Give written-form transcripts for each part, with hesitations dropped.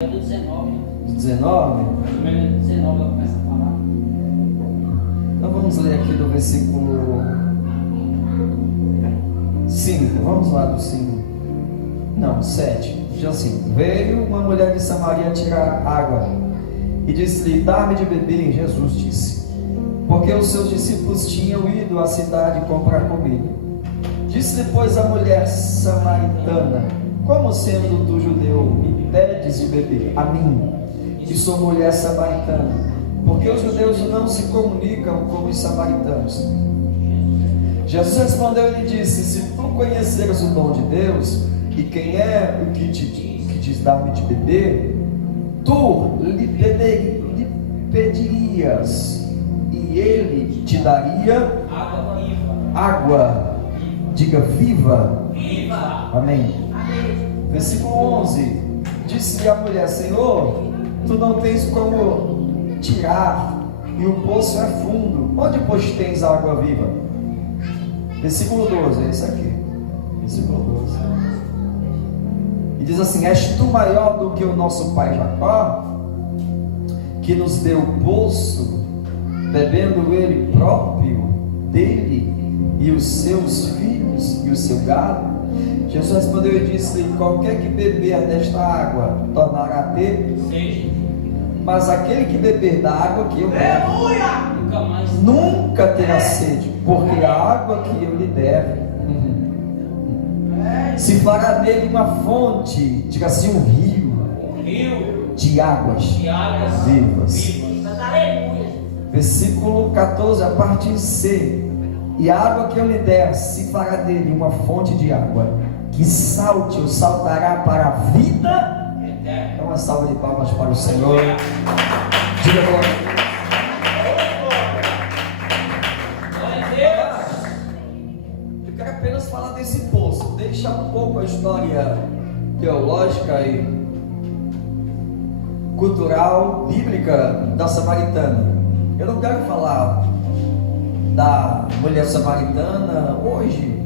do 19. 19? No 19 ela começa a falar. Então vamos ler aqui do versículo 5. Vamos lá do 5. Não, 7. Diz assim: veio uma mulher de Samaria tirar água e disse-lhe: dá-me de beber. Jesus disse, porque os seus discípulos tinham ido à cidade comprar comida. Disse-lhe, pois, a mulher samaritana: como sendo tu judeu, me pedes de beber a mim, que sou mulher samaritana? Porque os judeus não se comunicam com os samaritanos. Jesus respondeu e lhe disse: se tu conheceres o dom de Deus, e quem é o que diz dá-me de beber, tu lhe pedirias, e ele te daria Água viva. água, diga viva. Viva. Amém. Versículo 11: disse-lhe a mulher: Senhor, tu não tens como tirar, e o poço é fundo, onde pois tens água viva? Versículo 12, é esse aqui. Versículo 12. E diz assim: és tu maior do que o nosso pai Jacó, que nos deu o poço, bebendo ele próprio dele, e os seus filhos, e o seu gado? Jesus respondeu e disse: qualquer que beber desta água tornará a ter Sede. mas aquele que beber da água que eu der Nunca mais. nunca terá sede, porque a água que eu lhe der se fará dele uma fonte, diga assim, um rio Um rio de águas de águas vivas. Aleluia. Versículo 14, a parte C: e a água que eu lhe der se fará dele uma fonte de água que salte ou saltará para a vida. Eterno. Dá uma salva de palmas para o Senhor. Diga glória. Glória a Deus. Eu quero apenas falar desse poço, deixar um pouco a história teológica e cultural, bíblica da samaritana. Eu não quero falar da mulher samaritana hoje,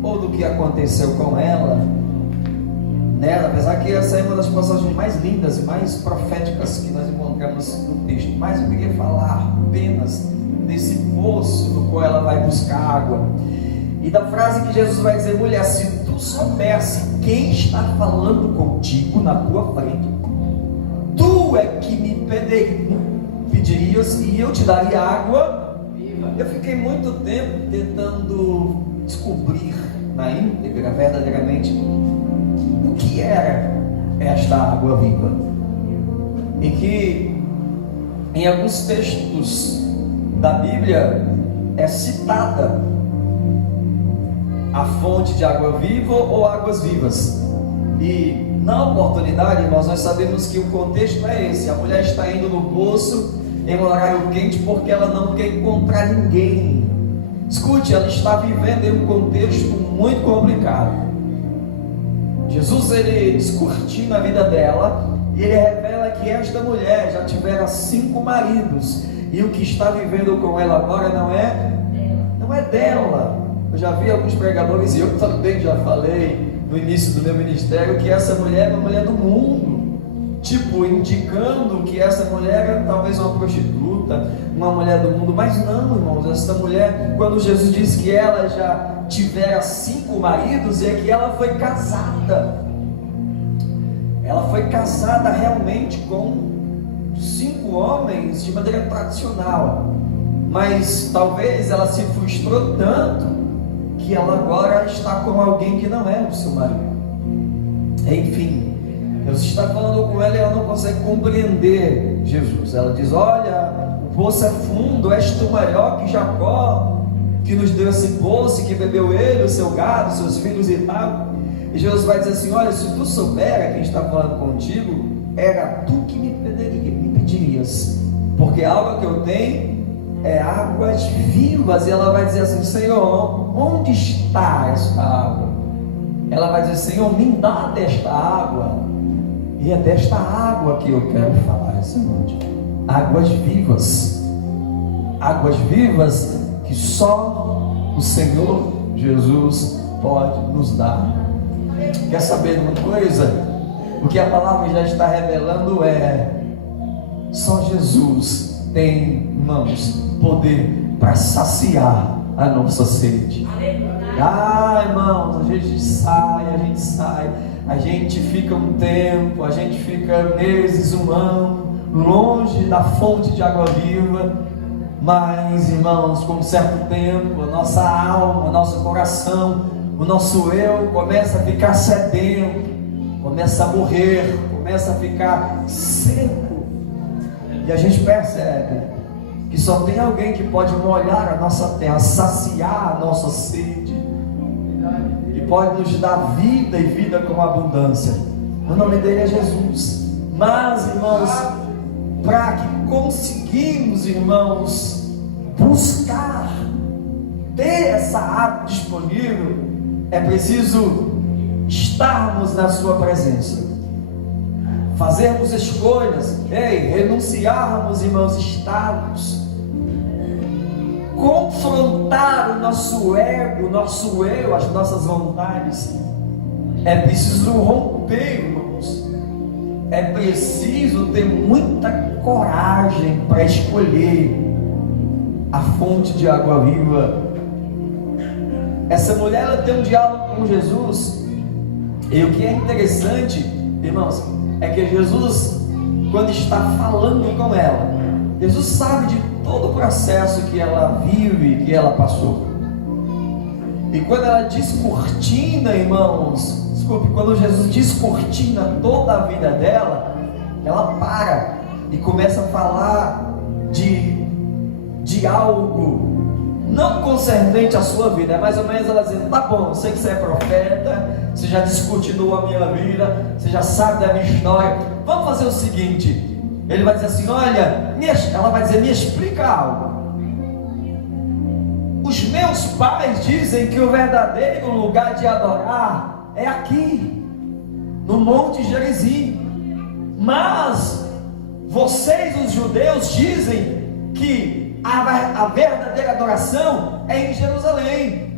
ou do que aconteceu com ela, nela, apesar que essa é uma das passagens mais lindas e mais proféticas que nós encontramos no texto. Mas eu queria falar apenas desse poço no qual ela vai buscar água, e da frase que Jesus vai dizer: mulher, se tu soubesse quem está falando contigo na tua frente, tu é que me pedirias e eu te daria água. Eu fiquei muito tempo tentando descobrir na íntegra, verdadeiramente, o que era esta água viva, e que em alguns textos da Bíblia é citada a fonte de água viva ou águas vivas. E na oportunidade, irmãos, nós sabemos que o contexto é esse: a mulher está indo no poço em um horário quente porque ela não quer encontrar ninguém. Escute, ela está vivendo em um contexto muito complicado. Jesus, ele descortina a vida dela e ele revela que esta mulher já tivera 5 maridos, e o que está vivendo com ela agora não é dela. Eu já vi alguns pregadores, e eu também já falei no início do meu ministério, que essa mulher é uma mulher do mundo, tipo, indicando que essa mulher é talvez uma prostituta, uma mulher do mundo. Mas não, irmãos, essa mulher, quando Jesus disse que ela já tivera 5 maridos, é que ela foi casada. Ela foi casada realmente com 5 homens de maneira tradicional, mas talvez ela se frustrou tanto que ela agora está com alguém que não é o seu marido. Enfim, Deus está falando com ela e ela não consegue compreender Jesus. Ela diz: olha, o poço é fundo, és tu maior que Jacó, que nos deu esse poço, que bebeu ele, o seu gado, os seus filhos e tal. E Jesus vai dizer assim: olha, se tu soubera quem está falando contigo, era tu que me pedirias, porque a água que eu tenho é águas vivas. E ela vai dizer assim: Senhor, onde está esta água? Ela vai dizer: Senhor, me dá desta água. E é desta água que eu quero falar essa noite. Águas vivas. Águas vivas que só o Senhor Jesus pode nos dar. Quer saber de uma coisa? O que a palavra já está revelando é: só Jesus tem, irmãos, poder para saciar a nossa sede. Ah, irmãos, a gente sai, a gente fica um tempo, a gente fica meses, um ano, longe da fonte de água viva. Mas, irmãos, com um certo tempo, a nossa alma, o nosso coração, o nosso eu começa a ficar sedento, começa a morrer, começa a ficar seco. E a gente percebe que só tem alguém que pode molhar a nossa terra, saciar a nossa sede, que pode nos dar vida e vida com abundância. O nome dele é Jesus. Mas, irmãos, para que conseguimos, irmãos, buscar, ter essa água disponível, é preciso estarmos na sua presença, fazermos escolhas, renunciarmos, irmãos, estados, confrontar o nosso ego, o nosso eu, as nossas vontades. É preciso romper, irmãos. É preciso ter muita coragem para escolher a fonte de água viva. Essa mulher, ela tem um diálogo com Jesus, e o que é interessante, irmãos, é que Jesus, quando está falando com ela, Jesus sabe de todo o processo que ela vive, que ela passou. E quando ela descortina, irmãos, quando Jesus descortina toda a vida dela, ela para e começa a falar de algo não concernente à sua vida. É mais ou menos ela dizendo: tá bom, eu sei que você é profeta, você já descortinou a minha vida, você já sabe da minha história, vamos fazer o seguinte. Ele vai dizer assim: olha, ela vai dizer: me explica algo. Os meus pais dizem que o verdadeiro lugar de adorar é aqui, no Monte Gerizim, mas vocês, os judeus, dizem que a verdadeira adoração é em Jerusalém.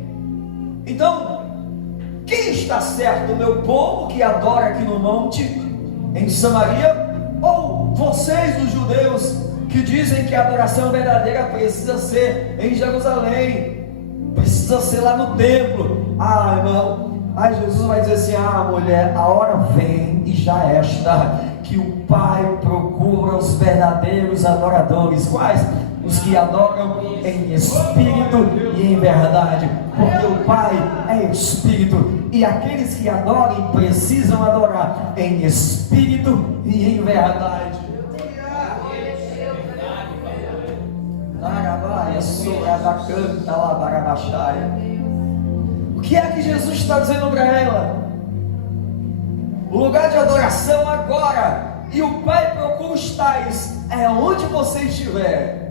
Então, quem está certo? O meu povo que adora aqui no monte, em Samaria, ou vocês, os judeus, que dizem que a adoração verdadeira precisa ser em Jerusalém, precisa ser lá no templo? Ah, irmão, aí Jesus vai dizer assim: ah, mulher, a hora vem, e já esta, que o Pai procura os verdadeiros adoradores. Quais? Os que adoram em espírito e em verdade, porque o Pai é espírito, e aqueles que adorem precisam adorar em espírito e em verdade. O que é que Jesus está dizendo para ela? O lugar de adoração agora, e o Pai procura os tais, é onde você estiver,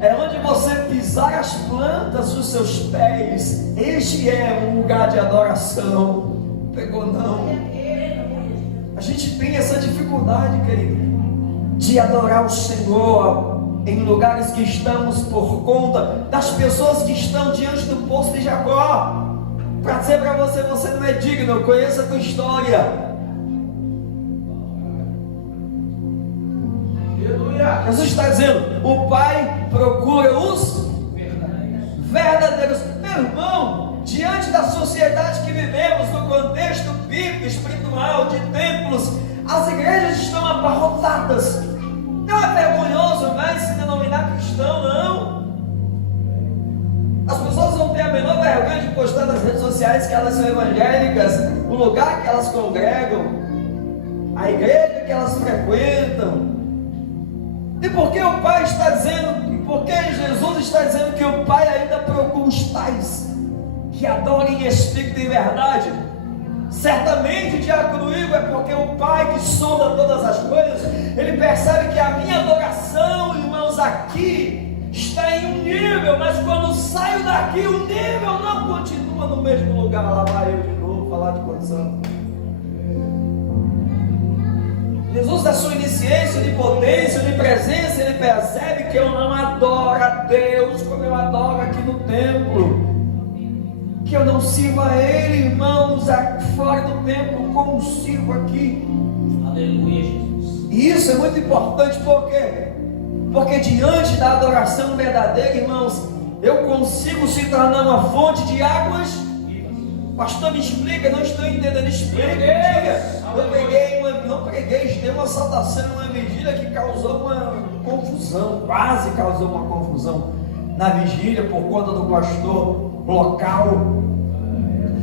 é onde você pisar as plantas dos seus pés. Este é um lugar de adoração. Pegou não? A gente tem essa dificuldade, querido, de adorar o Senhor em lugares que estamos por conta das pessoas que estão diante do poço de Jacó, para dizer para você: você não é digno, eu conheço a tua história. Jesus está dizendo: o Pai procura os verdadeiros. Meu irmão, diante da sociedade que vivemos, no contexto bíblico, espiritual, de templos, as igrejas estão abarrotadas. Não é vergonhoso mais se denominar cristão, não. As pessoas não têm a menor vergonha de postar nas redes sociais que elas são evangélicas, o lugar que elas congregam, a igreja que elas frequentam. E por que o Pai está dizendo, por que Jesus está dizendo que o Pai ainda procura os tais que adorem em espírito e em verdade? Certamente, Diácono Igor, é porque o Pai que sonda todas as coisas, Ele percebe que a minha adoração, irmãos, aqui está em um nível, mas quando saio daqui, o nível não continua no mesmo lugar. Lá vai eu de novo falar de condição. Jesus, da sua onisciência, onipotência, onipresença, Ele percebe que eu não adoro a Deus como eu adoro aqui no templo. que eu não sirva a Ele, irmãos, fora do templo, como sirvo aqui. Aleluia, Jesus. E isso é muito importante, por quê? Porque diante da adoração verdadeira, irmãos, eu consigo se tornar uma fonte de águas. Pastor, me explica, não estou entendendo, explica. Não preguei, dei uma saudação, uma vigília que causou uma confusão, quase causou uma confusão na vigília por conta do pastor local.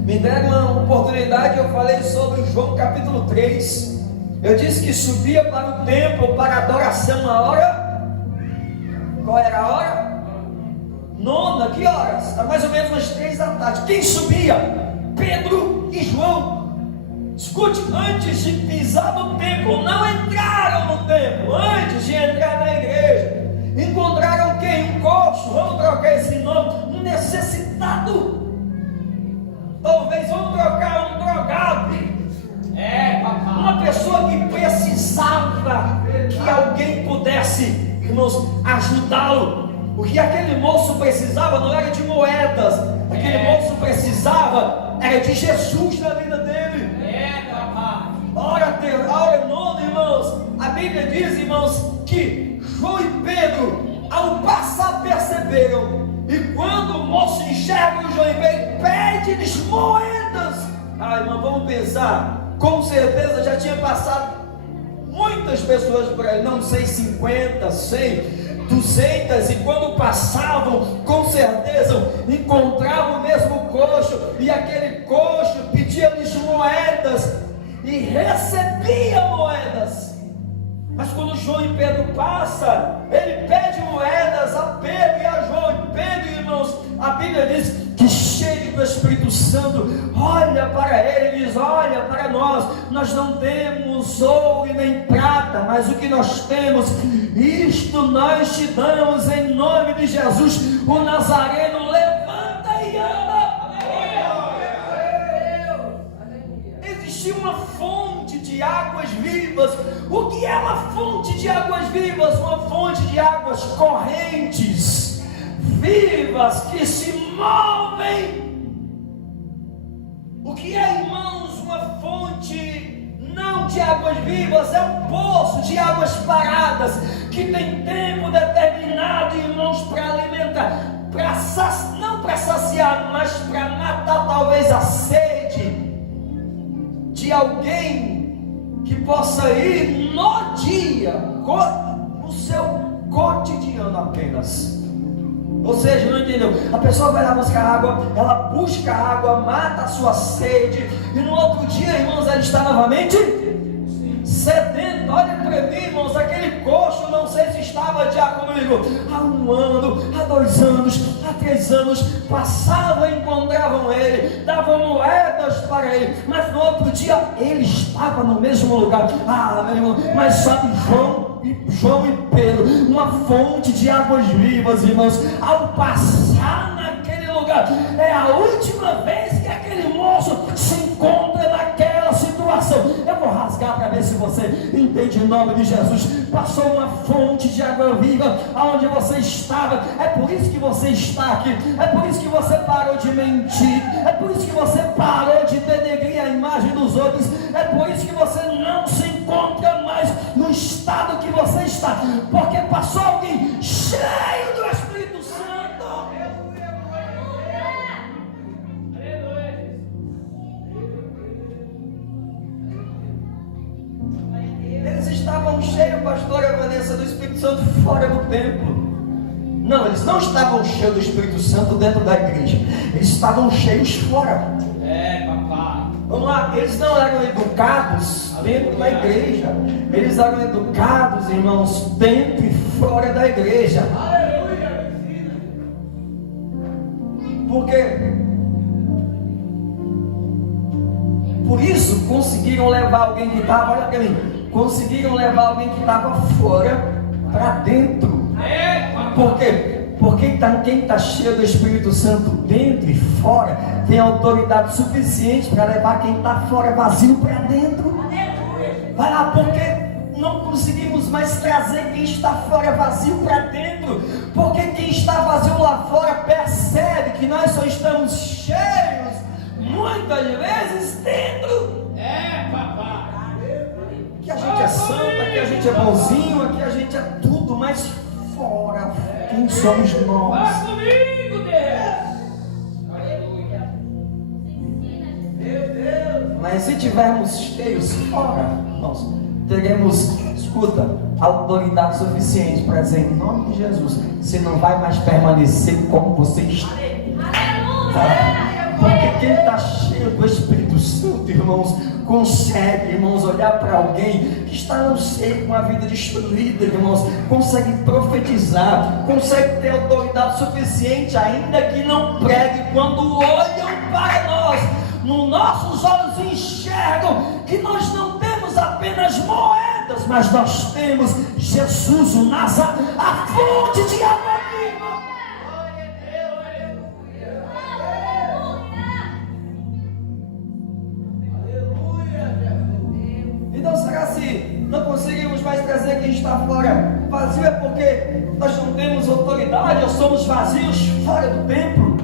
Me deram uma oportunidade, eu falei sobre João capítulo 3. Eu disse que subia para o templo para adoração a hora. Qual era a hora? 9, que horas? Mais ou menos umas 3 da tarde. Quem subia? Pedro e João. Escute, antes de pisar no templo, não entraram no templo. Antes de entrar na igreja, encontraram quem? Um coxo, vamos trocar esse nome, um necessitado. Talvez vamos trocar um drogado. Papai. Uma pessoa que precisava que alguém pudesse, irmãos, ajudá-lo. O que aquele moço precisava não era de moedas, aquele moço precisava era de Jesus na vida dele. Papai. Ora, nona, irmãos, a Bíblia diz, irmãos, que João e Pedro, ao passar, perceberam, e quando o moço enxerga o João e Pedro, pede-lhes moedas. Irmão, vamos pensar, com certeza já tinha passado muitas pessoas por aí, não sei, 50, 100, 200, e quando passavam, com certeza encontravam o mesmo coxo, e aquele coxo pedia-lhes moedas e recebia moedas. Mas quando João e Pedro passa, ele pede moedas a Pedro e a João. E Pedro, irmãos, a Bíblia diz que cheio do Espírito Santo, olha para ele e diz: olha para nós, nós não temos ouro e nem prata, mas o que nós temos, isto nós te damos em nome de Jesus, o Nazareno, levanta e anda. Existia uma fonte de águas vivas. O que é uma fonte de águas vivas? Uma fonte de águas correntes, vivas, que se movem. O que é, irmãos, uma fonte não de águas vivas? É um poço de águas paradas, que tem tempo determinado, irmãos, para alimentar, não para saciar, mas para matar talvez a sede de alguém que possa ir no dia, no seu cotidiano apenas. Ou seja, não entendeu? A pessoa vai lá buscar água, ela busca água, mata a sua sede, e no outro dia, irmãos, ela está novamente sedenta. Olha para mim, irmãos, aquele coxo, não sei se estava já comigo há 1 ano, há 2 anos, há 3 anos, passavam e encontravam ele, davam moedas para ele, mas no outro dia ele estava no mesmo lugar. Meu irmão, mas sabe, João e Pedro, uma fonte de águas vivas, irmãos, ao passar naquele lugar, é a última vez que aquele moço se encontra naquela situação. Eu vou rasgar para ver se você entende, em nome de Jesus. Passou uma fonte de água viva aonde você estava. É por isso que você está aqui, é por isso que você parou de mentir, é por isso que você parou de denegrir a imagem dos outros, é por isso que você não se encontra mais no estado que você está, porque passou alguém cheio do Espírito Santo. Eles estavam cheios, pastora Vanessa, do Espírito Santo fora do templo. Não, eles não estavam cheios do Espírito Santo dentro da igreja, eles estavam cheios fora. Papai. Vamos lá, eles não eram educados dentro da igreja, eles eram educados, irmãos, dentro e fora da igreja. Aleluia. Por quê? Por isso conseguiram levar alguém que estava, olha para mim, conseguiram levar alguém que estava fora para dentro. Por quê? Porque quem está cheio do Espírito Santo dentro e fora tem autoridade suficiente para levar quem está fora vazio para dentro. Vai lá, porque não conseguimos mais trazer quem está fora vazio para dentro, porque quem está vazio lá fora percebe que nós só estamos cheios muitas vezes dentro É, papai. que a gente é santa, que a gente é bonzinho, que a gente é tudo, mas fora, quem somos Vai nós? comigo, Deus. Aleluia. Meu Deus. Mas se tivermos cheios fora, nós teremos, escuta, autoridade suficiente para dizer em nome de Jesus, você não vai mais permanecer como você está. Porque quem está cheio do Espírito Santo, irmãos, consegue, irmãos, olhar para alguém que está no seio com a vida destruída, irmãos, consegue profetizar, consegue ter autoridade suficiente, ainda que não pregue, quando olham para nós, nos nossos olhos enxergam que nós não temos apenas moedas, mas nós temos Jesus, o Nazareno, a fonte de água viva. Então será se não conseguimos mais trazer quem está fora vazio, é porque nós não temos autoridade, ou somos vazios fora do templo?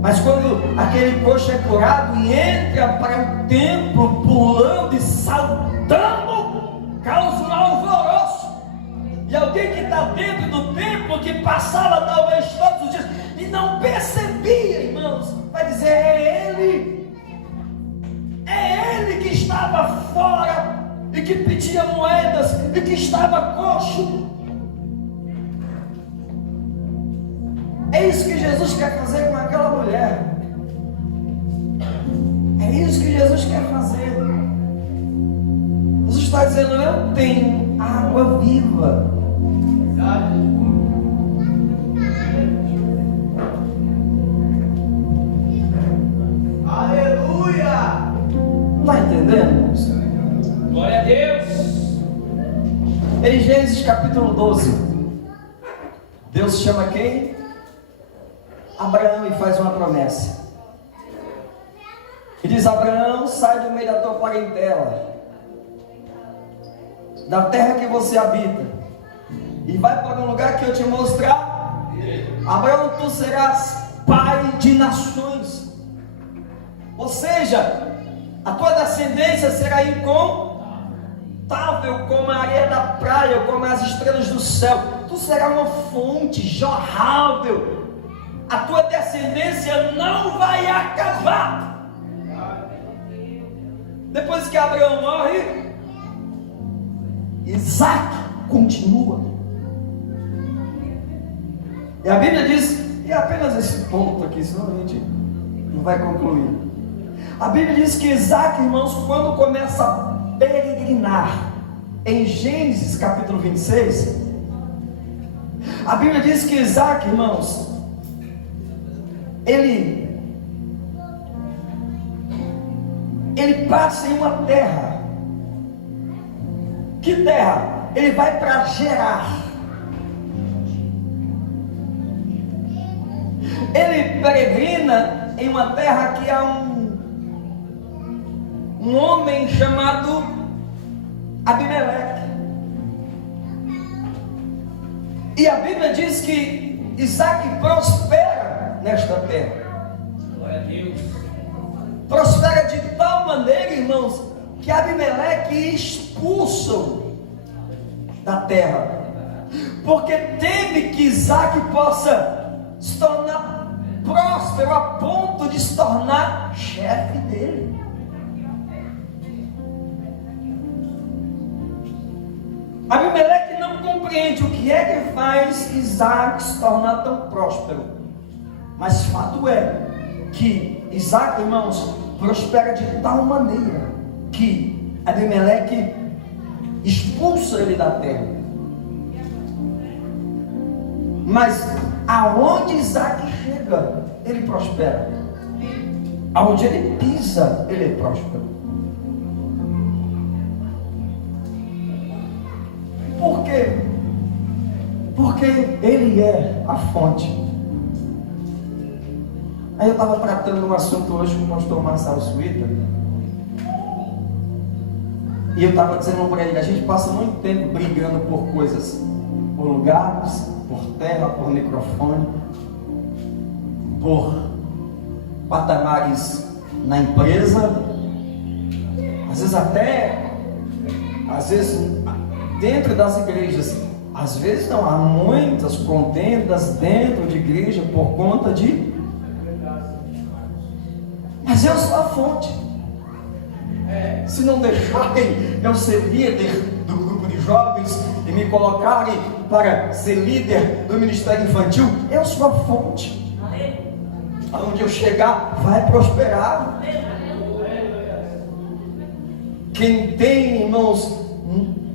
Mas quando aquele coxo é curado e entra para o templo pulando e saltando, causa um alvoroço. E alguém que está dentro do templo, que passava talvez todos os dias e não percebia, irmãos, vai dizer: é ele que estava fora e que pedia moedas e que estava coxo. É isso que Jesus quer fazer com aquela mulher. É isso que Jesus quer fazer. Jesus está dizendo: eu tenho água viva. Aleluia. Está entendendo, irmãos? Glória a Deus. Em Gênesis capítulo 12, Deus chama quem? Abraão, e faz uma promessa. E diz: Abraão, sai do meio da tua parentela, da terra que você habita, e vai para um lugar que eu te mostrar. Abraão, tu serás pai de nações. Ou seja, a tua descendência será incontável como a areia da praia, como as estrelas do céu. Tu serás uma fonte jorrável. A tua descendência não vai acabar. Depois que Abraão morre, Isaac continua. E a Bíblia diz, e apenas esse ponto aqui, senão a gente não vai concluir. A Bíblia diz que Isaac, irmãos, quando começa a peregrinar, em Gênesis capítulo 26, a Bíblia diz que Isaac, irmãos, ele passa em uma terra. Que terra? Ele vai para Gerar. Ele peregrina em uma terra que há um homem chamado Abimeleque. E a Bíblia diz que Isaac prospera nesta terra. Glória a Deus. Prospera de tal maneira, irmãos, que Abimeleque expulsam da terra, porque teme que Isaac possa se tornar próspero a ponto de se tornar chefe dele. Abimeleque não compreende o que é que faz Isaac se tornar tão próspero, mas fato é que Isaac, irmãos, prospera de tal maneira que Abimeleque expulsa ele da terra. Mas aonde Isaac chega, ele prospera. Aonde ele pisa, ele é próspero. Por quê? Porque ele é a fonte. Aí eu estava tratando um assunto hoje com o pastor Marcelo Suíta, e eu estava dizendo para ele: a gente passa muito tempo brigando por coisas, por lugares, por terra, por microfone, por patamares na empresa, às vezes dentro das igrejas. Às vezes não, há muitas contendas dentro de igreja por conta de... Mas eu sou a fonte. Se não deixarem eu ser líder do grupo de jovens e me colocarem para ser líder do ministério infantil, eu sou a fonte. Aonde eu chegar vai prosperar. Quem tem, irmãos,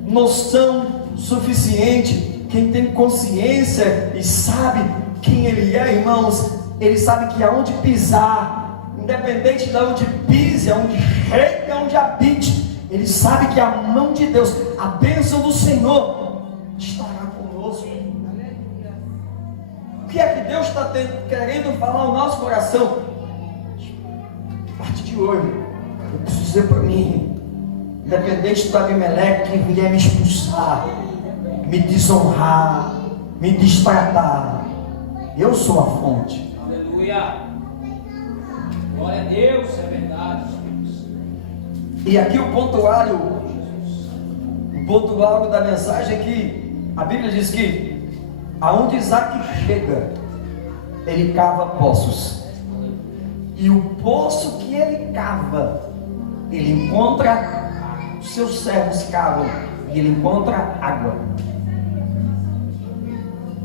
noção suficiente, quem tem consciência e sabe quem ele é, irmãos, ele sabe que aonde pisar, independente de onde pise, aonde chegue, aonde habite, ele sabe que a mão de Deus, a bênção do Senhor estará conosco. O que é que Deus está querendo falar ao nosso coração? A partir de hoje, eu preciso dizer para mim, independente do Abimeleque que vier me expulsar, me desonrar, me destratar, eu sou a fonte. Aleluia. Glória a Deus, é verdade. E aqui o ponto alto da mensagem é que a Bíblia diz que aonde Isaac chega, ele cava poços. E o poço que ele cava, ele encontra, os seus servos cavam e ele encontra água.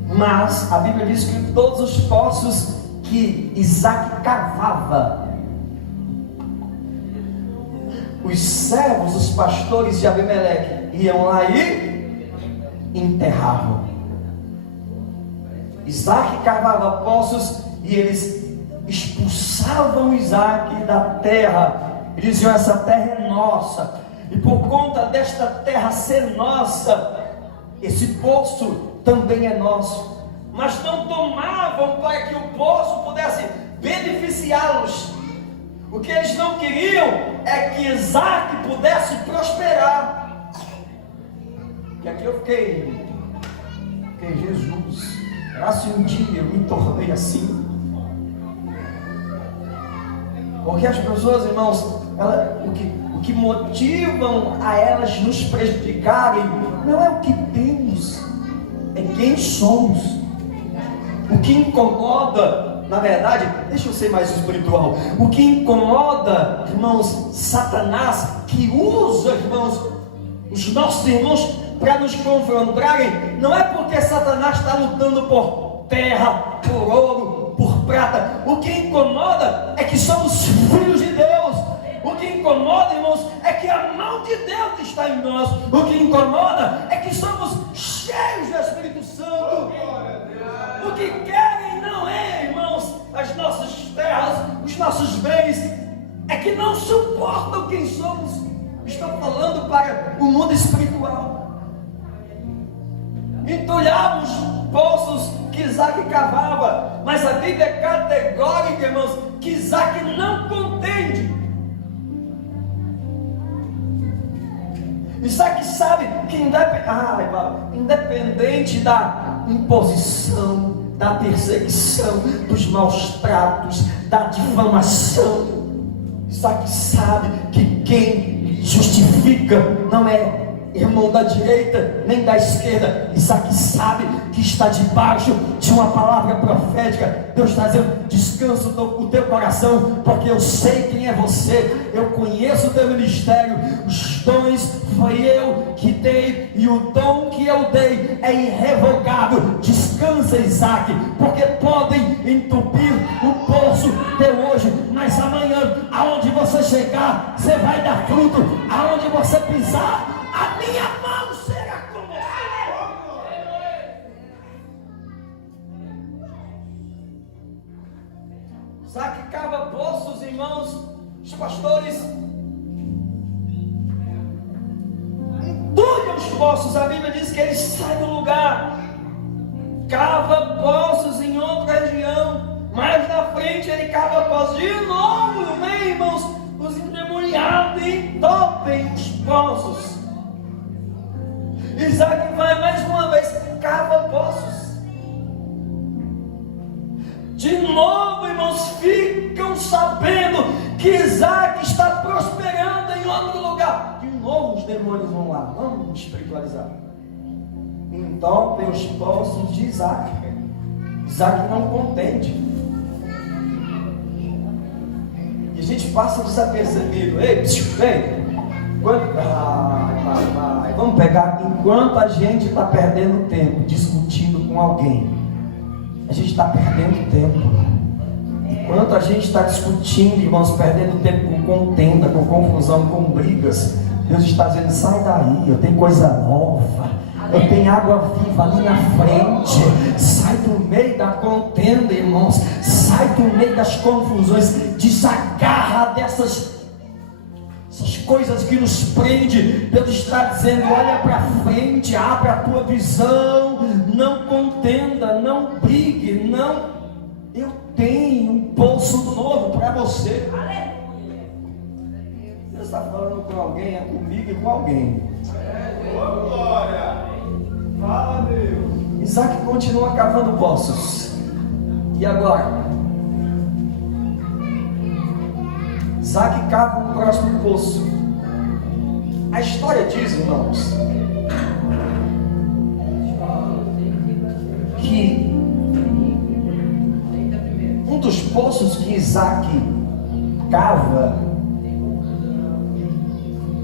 Mas a Bíblia diz que todos os poços que Isaac cavava, os servos, os pastores de Abimeleque iam lá e enterravam. Isaac cavava poços e eles expulsavam Isaac da terra. Eles diziam: essa terra é nossa. E por conta desta terra ser nossa, esse poço também é nosso. Mas não tomavam para que o poço pudesse beneficiá-los. O que eles não queriam é que Isaac pudesse prosperar. E aqui eu fiquei Jesus, será se um dia eu me tornei assim? Porque as pessoas, irmãos, o que motivam a elas nos prejudicarem não é o que temos, é quem somos. O que incomoda, na verdade, deixa eu ser mais espiritual, o que incomoda, irmãos, Satanás, que usa, irmãos, os nossos irmãos para nos confrontarem, não é porque Satanás está lutando por terra, por ouro, por prata. O que incomoda é que somos filhos de Deus. O que incomoda, irmãos, é que a mão de Deus está em nós. O que incomoda é que somos cheios do Espírito Santo. O que querem não é, irmãos, as nossas terras, os nossos bens, é que não suportam quem somos. Estou falando para o mundo espiritual. Entulhamos poços que Isaac cavava, mas a Bíblia é categórica, irmãos, que Isaac não contende. Isaac sabe que independente da imposição, da perseguição, dos maus tratos, da difamação, Isaac sabe que quem justifica não é irmão da direita nem da esquerda. Isaac sabe que está debaixo de uma palavra profética. Deus está dizendo: descansa o teu coração, porque eu sei quem é você, eu conheço o teu ministério, os dons foi eu que dei, e o dom que eu dei é irrevogável. Descansa, Isaac, porque podem entupir o poço de hoje, mas amanhã, aonde você chegar, você vai dar fruto. Aonde você pisar, a minha mão será com você. Isaac cava poços, irmãos. Os pastores entulham os poços. A Bíblia diz que eles saem do lugar, cava poços em outra região. Mais na frente ele cava poços de novo, né, irmãos? Os endemoniados entopem os poços. Isaac vai mais uma vez, cava poços. De novo, irmãos, ficam sabendo que que Isaac está prosperando em outro lugar. De novo os demônios vão lá, vamos espiritualizar. Então tem os poços de Isaac. Isaac não contente. E a gente passa desapercebido. Ei, vamos pegar. Enquanto a gente está perdendo tempo discutindo com alguém, a gente está perdendo tempo. Enquanto a gente está discutindo, irmãos, perdendo tempo com contenda, com confusão, com brigas, Deus está dizendo: sai daí, eu tenho coisa nova, eu tenho água viva ali na frente. Sai do meio da contenda, irmãos, sai do meio das confusões, desagarra dessas coisas que nos prende. Deus está dizendo: olha para frente, abre a tua visão, não contenda, não brigue, não. Eu tenho um poço novo para você. Deus está falando com alguém, é comigo e com alguém. Glória! Fala, Deus. Isaac continua cavando poços. E agora? Isaac cava um próximo poço. A história diz, irmãos, que um dos poços que Isaac cava,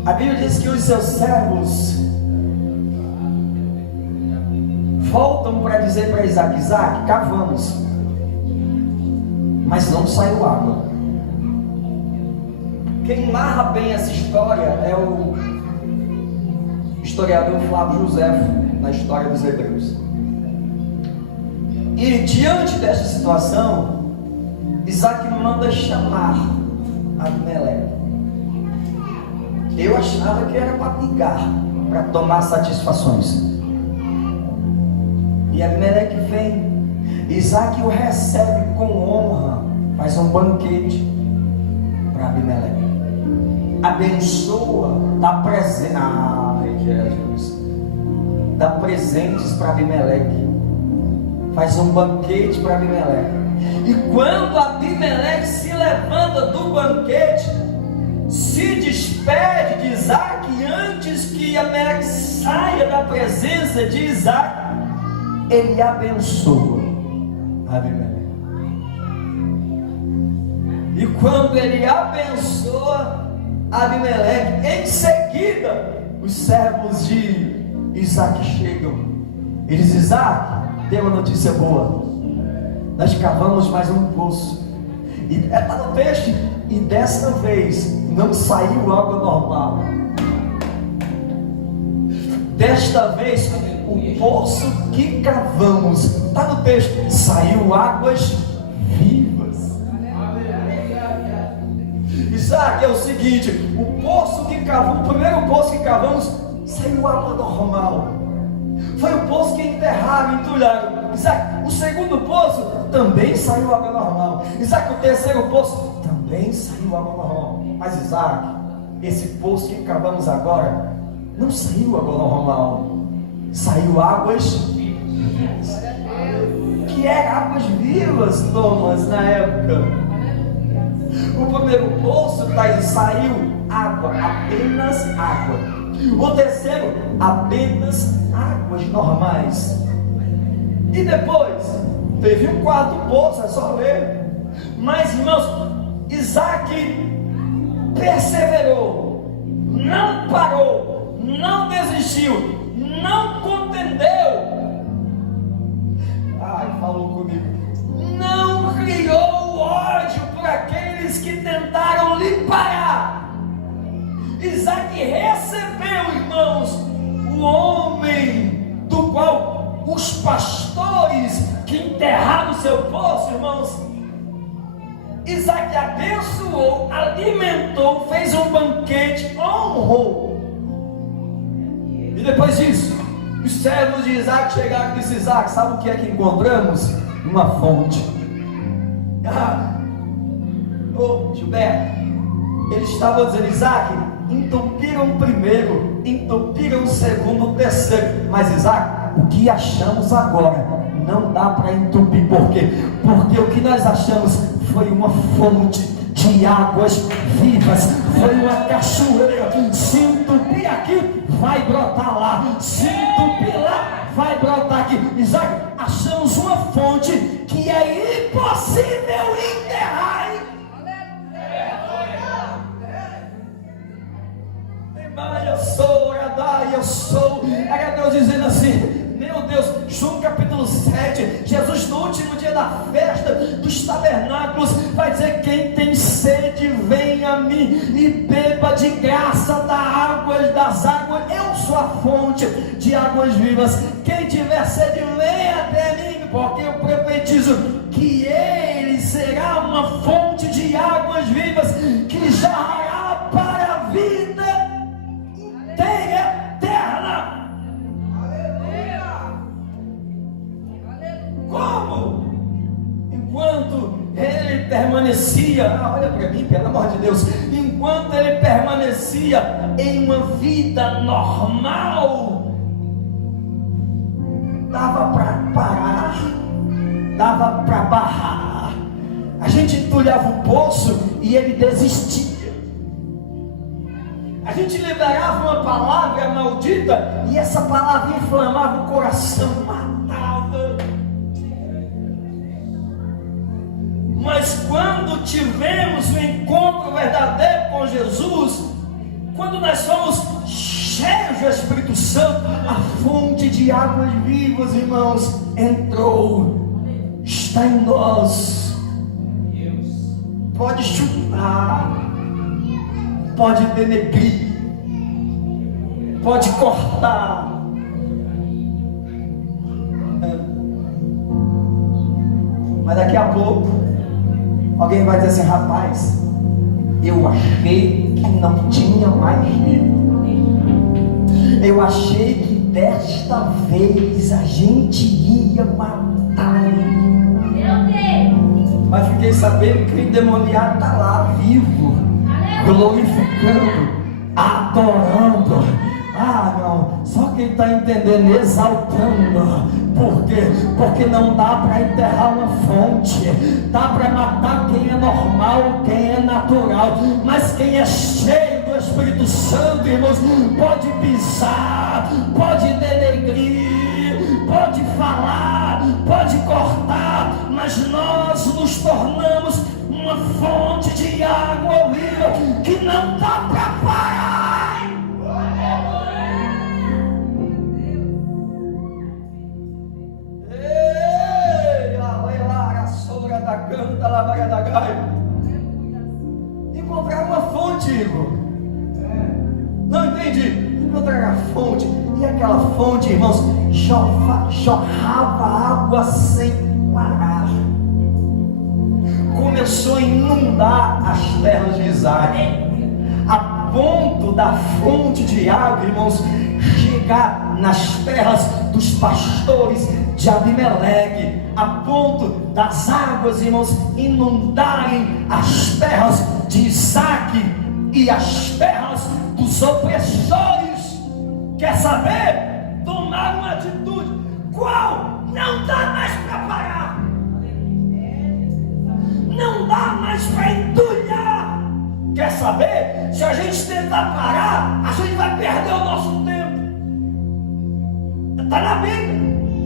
a Bíblia diz que os seus servos voltam para dizer para Isaac: Isaac, cavamos, mas não saiu água. Quem narra bem essa história é o historiador Flávio Josefo, na história dos Hebreus. E diante dessa situação, Isaac manda chamar Abimeleque. Eu achava que era para brigar, para tomar satisfações. E Abimeleque vem. Isaac o recebe com honra, faz um banquete para Abimeleque. Abençoa, dá presente. Ai, Jesus. Dá presentes para Abimeleque. Faz um banquete para Abimeleque. E quando Abimeleque se levanta do banquete, se despede de Isaac, antes que Abimeleque saia da presença de Isaac, ele abençoa Abimeleque. E quando ele abençoa Abimeleque, em seguida os servos de Isaac chegam. Eles dizem: Isaac, tem uma notícia boa. Nós cavamos mais um poço. E está no texto. E desta vez não saiu água normal. Desta vez o poço que cavamos, está no texto, saiu águas vivas. Isaac, é o seguinte: o poço que cavamos, o primeiro poço que cavamos, saiu água normal. Foi o poço que enterraram, entulharam. Isaac, o segundo poço também saiu água normal. Isaac, o terceiro poço também saiu água normal. Mas Isaac, esse poço que cavamos agora, não saiu água normal, saiu águas vivas. Que eram águas vivas, Thomas, na época. O primeiro poço saiu água, apenas água. O terceiro, apenas águas normais. E depois teve um quarto poço, é só ler. Mas, irmãos, Isaac perseverou, não parou, não desistiu, não contendeu. Ai, falou comigo. Não criou ódio por aqueles que tentaram lhe parar. Isaac recebeu, irmãos, o homem do qual os pastores que enterraram seu poço, irmãos, Isaac abençoou, alimentou, fez um banquete, honrou. E depois disso, os servos de Isaac chegaram e disseram: Isaac, sabe o que é que encontramos? Uma fonte. Gilberto, eles estavam dizendo: Isaac, entupiram o primeiro, entupiram o segundo, o terceiro. Mas Isaac, o que achamos agora não dá para entupir. Por quê? Porque o que nós achamos foi uma fonte de águas vivas. Foi uma cachoeira. Se entupir aqui, vai brotar lá. Se entupir lá, vai brotar aqui. Isaac, achamos uma fonte que é impossível enterrar. Eu sou. Era Deus dizendo assim: meu Deus, João capítulo 7, Jesus no último dia da festa dos tabernáculos vai dizer: quem tem sede, vem a mim e beba de graça das águas. Eu sou a fonte de águas vivas. Quem tiver sede, vem até mim, porque eu profetizo que ele será uma fonte de águas vivas que jarrará para a vida eterna. Como? Enquanto ele permanecia, olha para mim, pelo amor de Deus, enquanto ele permanecia em uma vida normal, dava para parar, dava para barrar. A gente entulhava o poço e ele desistia. A gente liberava uma palavra maldita e essa palavra inflamava o coração, matava. Mas quando tivemos o encontro verdadeiro com Jesus, quando nós somos cheios do Espírito Santo, a fonte de águas vivas, irmãos, entrou, está em nós. Pode chutar, pode denegrir, pode cortar, mas daqui a pouco alguém vai dizer assim: rapaz, eu achei que não tinha mais jeito, eu achei que desta vez a gente ia matar, mas fiquei sabendo que o endemoniado está lá vivo, glorificando, adorando. Ah, não, só quem está entendendo, exaltando. Por quê? Porque não dá para enterrar uma fonte, dá para matar quem é normal, quem é natural, mas quem é cheio do Espírito Santo, irmãos, pode pisar, pode denegrir, pode falar, pode cortar, mas nós nos tornamos uma fonte de água viva que não dá para parar. Canta lá, vaga da gaia. Encontrar uma fonte, Igor. Não entendi. Encontrar a fonte. E aquela fonte, irmãos, jorrava água sem parar. Começou a inundar as terras de Isaac, a ponto da fonte de água, irmãos, chegar nas terras dos pastores de Abimeleque, a ponto das águas, irmãos, inundarem as terras de Isaac e as terras dos opressores. Quer saber? Tomar uma atitude. Qual? Não dá mais para parar, não dá mais para entulhar. Quer saber? Se a gente tentar parar, a gente vai perder o nosso tempo. Está na Bíblia.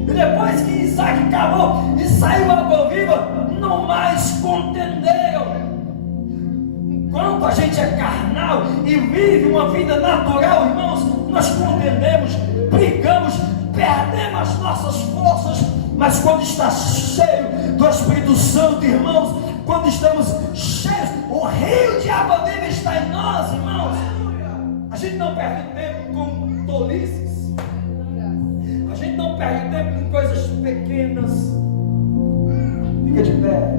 E depois que Isaac acabou e saiu água viva, não mais contenderam. Enquanto a gente é carnal e vive uma vida natural, irmãos, nós contendemos, brigamos, perdemos as nossas forças. Mas quando está cheio do Espírito Santo, irmãos, quando estamos cheios, o rio de água viva está em nós, irmãos. A gente não perde tempo com tolices. A gente não perde tempo com coisas pequenas. Fica de pé.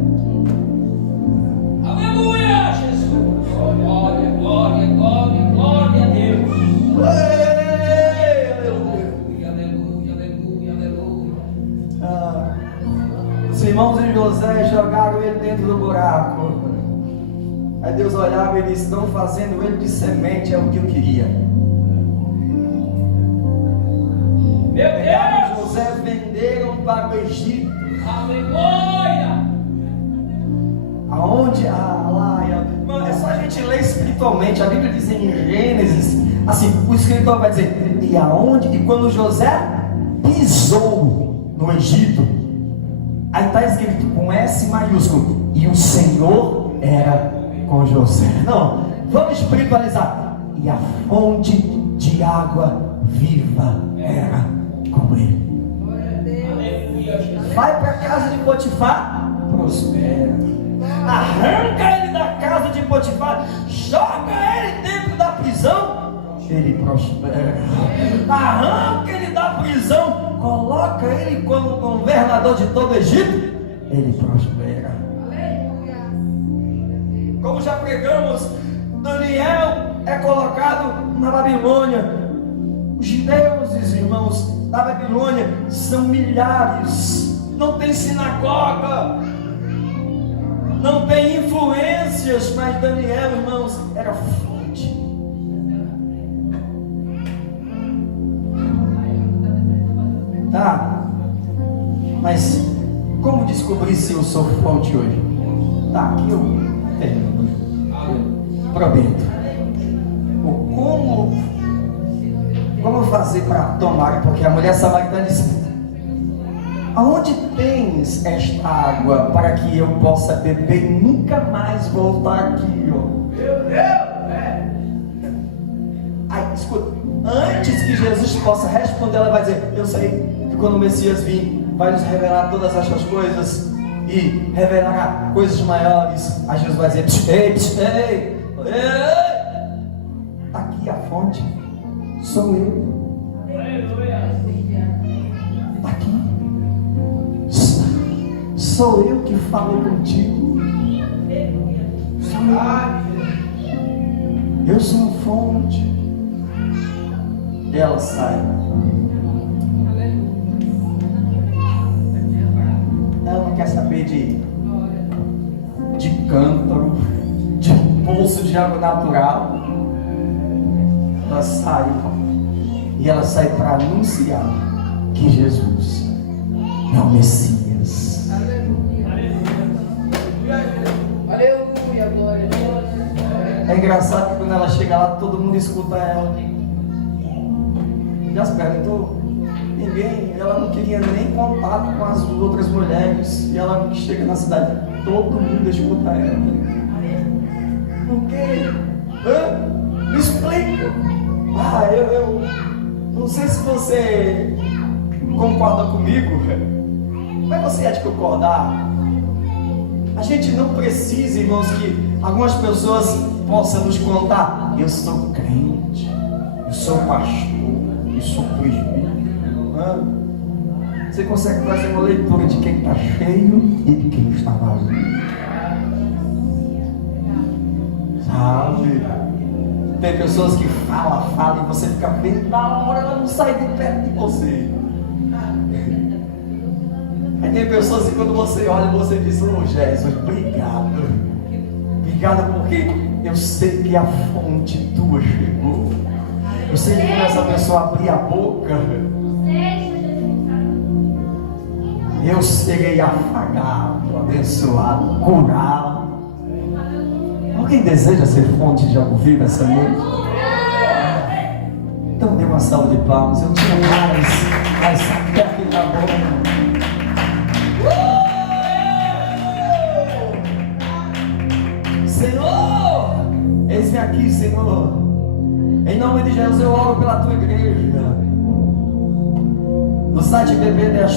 Aleluia, Jesus. Glória, glória, glória, glória a Deus. Aleluia, aleluia, aleluia, aleluia. Os irmãos de José jogaram ele dentro do buraco. Aí Deus olhava e eles estão fazendo ele de semente, é o que eu queria. Meu Deus! José venderam para o Egito. Aleluia! Aonde? Lá espiritualmente, a Bíblia diz em Gênesis, assim, o escritor vai dizer, e aonde? E quando José pisou no Egito, aí está escrito com S maiúsculo, e o Senhor era com José. Não, vamos espiritualizar. E a fonte de água viva era com ele. Vai para a casa de Potifar, prospera. Arranca ele da casa de Potifar, joga ele dentro da prisão, ele prospera. Arranca ele da prisão, coloca ele como governador de todo o Egito, ele prospera. Como já pregamos, Daniel é colocado na Babilônia. Os deuses, irmãos, da Babilônia são milhares. Não tem sinagoga, não tem influências, mas Daniel, irmãos, era fonte. Tá, mas como descobrir se eu sou fonte hoje? Tá, aqui eu tenho, prometo. Como fazer para tomar? Porque a mulher samaritana disse, aonde tens esta água para que eu possa beber e nunca mais voltar aqui? Ó? Meu Deus! Aí, escuta, antes que Jesus possa responder, ela vai dizer, eu sei que quando o Messias vir, vai nos revelar todas estas coisas e revelará coisas maiores. Aí Jesus vai dizer, ei, aqui a fonte sou eu. Aqui sou eu que falo contigo. Sou eu sou a fonte. E ela sai. Ela não quer saber de cântaro, de poço de água natural. Ela sai. E ela sai para anunciar que Jesus é o Messias. Aleluia, glória a Deus. É engraçado que quando ela chega lá, todo mundo escuta ela. Já se perguntou? Ninguém, ela não queria nem contato com as outras mulheres. E ela chega na cidade, todo mundo escuta ela. Por quê? Me explica. Eu não sei se você concorda comigo, mas você há de concordar. A gente não precisa, irmãos, que algumas pessoas possam nos contar. Eu sou crente, eu sou pastor, eu sou presbítero. Você consegue fazer uma leitura de quem está cheio e de quem está vazio. Sabe? Tem pessoas que falam e você fica bem da hora, ela não sai de perto de você. Aí tem pessoas que quando você olha, você diz, Jesus, obrigado. Obrigado porque eu sei que a fonte tua chegou. Eu sei que quando essa pessoa abrir a boca, eu serei afagado, abençoado, curado. Alguém deseja ser fonte de algo vivo essa noite? Então dê uma salva de palmas. Eu tinha mais perto da boca. Senhor, eis-me aqui, Senhor. Em nome de Jesus eu oro pela tua igreja. No site BB10